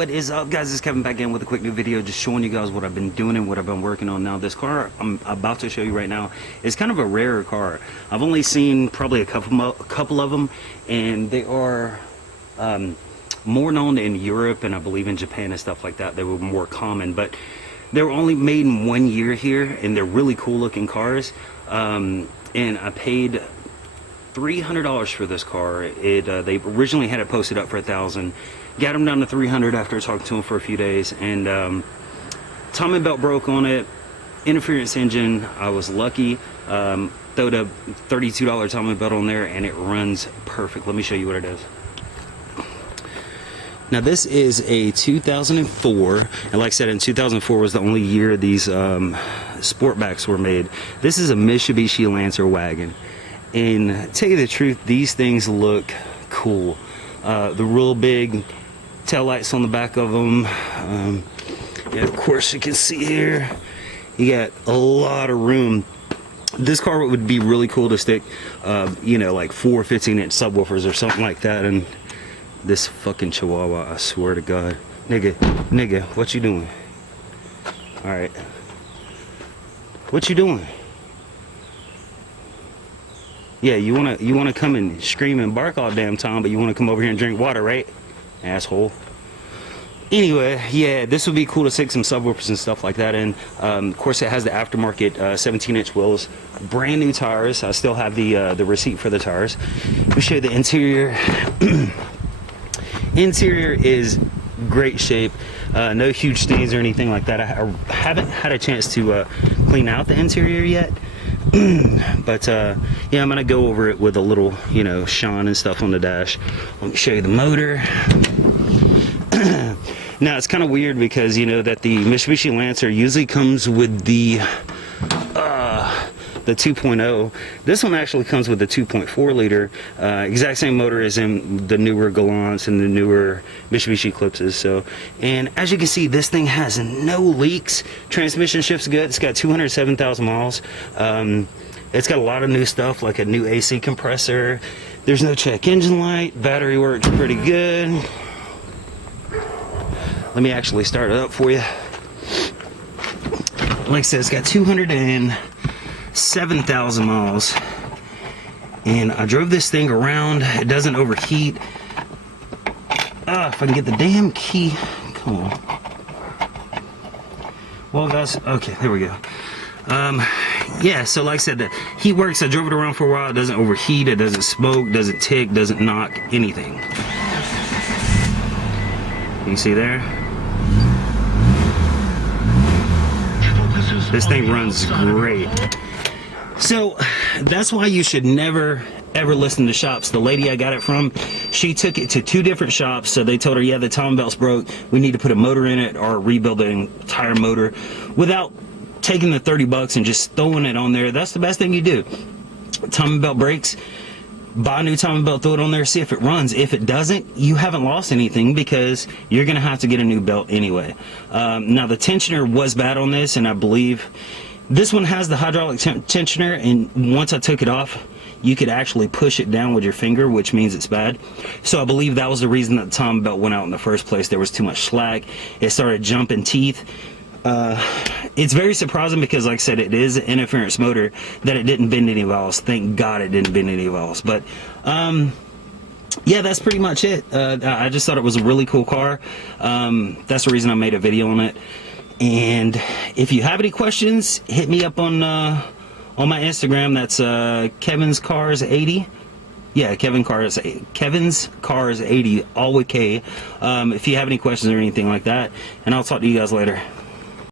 What is up, guys? It's Kevin back in with a quick new video, just showing you guys what I've been doing and what I've been working on. Now, this car I'm about to show you right now is kind of a rare car. I've only seen probably a couple of them, and they are more known in Europe and I believe in Japan and stuff like that. They were more common, but they were only made in 1 year here, and they're really cool looking cars. And I paid $300 for this car. They originally had it posted up for $1,000. Got them down to $300 after talking to them for a few days, and timing belt broke on it, interference engine. I was lucky. Throwed a $32 timing belt on there, and it runs perfect. Let me show you what it is. Now, this is a 2004, and like I said, in 2004 was the only year these Sportbacks were made. This is a Mitsubishi Lancer wagon, and to tell you the truth, these things look cool. The real big tail lights on the back of them. Yeah, of course, you can see here, you got a lot of room. This car would be really cool to stick, you know, like 4 15-inch subwoofers or something like that. And this fucking Chihuahua, I swear to God, nigga, what you doing? All right, what you doing? Yeah, you wanna come and scream and bark all damn time, but you wanna come over here and drink water, right? Asshole. Anyway, yeah, this would be cool to stick some subwoofers and stuff like that in. Of course, it has the aftermarket 17-inch wheels, brand new tires. I still have the receipt for the tires. Let me show you the interior. Interior is great shape. No huge stains or anything like that. I haven't had a chance to clean out the interior yet. But yeah, I'm gonna go over it with a little, you know, shine and stuff on the dash. Let me show you the motor. Now, it's kind of weird because you know that the Mitsubishi Lancer usually comes with the 2.0. This one actually comes with the 2.4 liter, exact same motor as in the newer Galants and the newer Mitsubishi Eclipses. So, and as you can see, this thing has no leaks. Transmission shifts good. It's got 207,000 miles. It's got a lot of new stuff, like a new AC compressor. There's no check engine light. Battery works pretty good. Let me actually start it up for you. Like I said, it's got 207,000 miles, and I drove this thing around. It doesn't overheat. If I can get the damn key. Come on. Well, guys, okay, there we go. Yeah, so like I said, the heat works. I drove it around for a while. It doesn't overheat. It doesn't smoke. Doesn't tick. Doesn't knock anything. You see there? This thing runs great. So that's why you should never ever listen to shops. The lady I got it from, she took it to 2 different shops. So they told her, yeah, the timing belt's broke, we need to put a motor in it or rebuild the entire motor, without taking the 30 bucks and just throwing it on there. That's the best thing you do. Timing belt breaks, buy a new timing belt, throw it on there, see if it runs. If it doesn't, you haven't lost anything, because you're gonna have to get a new belt anyway. Now, the tensioner was bad on this, and I believe this one has the hydraulic tensioner, and once I took it off, you could actually push it down with your finger, which means it's bad. So I believe that was the reason that the timing belt went out in the first place. There was too much slack. It started jumping teeth. It's very surprising because, like I said, it is an interference motor, that it didn't bend any valves. Thank God it didn't bend any valves. But yeah, that's pretty much it. I just thought it was a really cool car. That's the reason I made a video on it. And if you have any questions, hit me up on my Instagram. That's Kevin's Cars 80. Yeah, Kevin's Cars 80, all with K. If you have any questions or anything like that, and I'll talk to you guys later.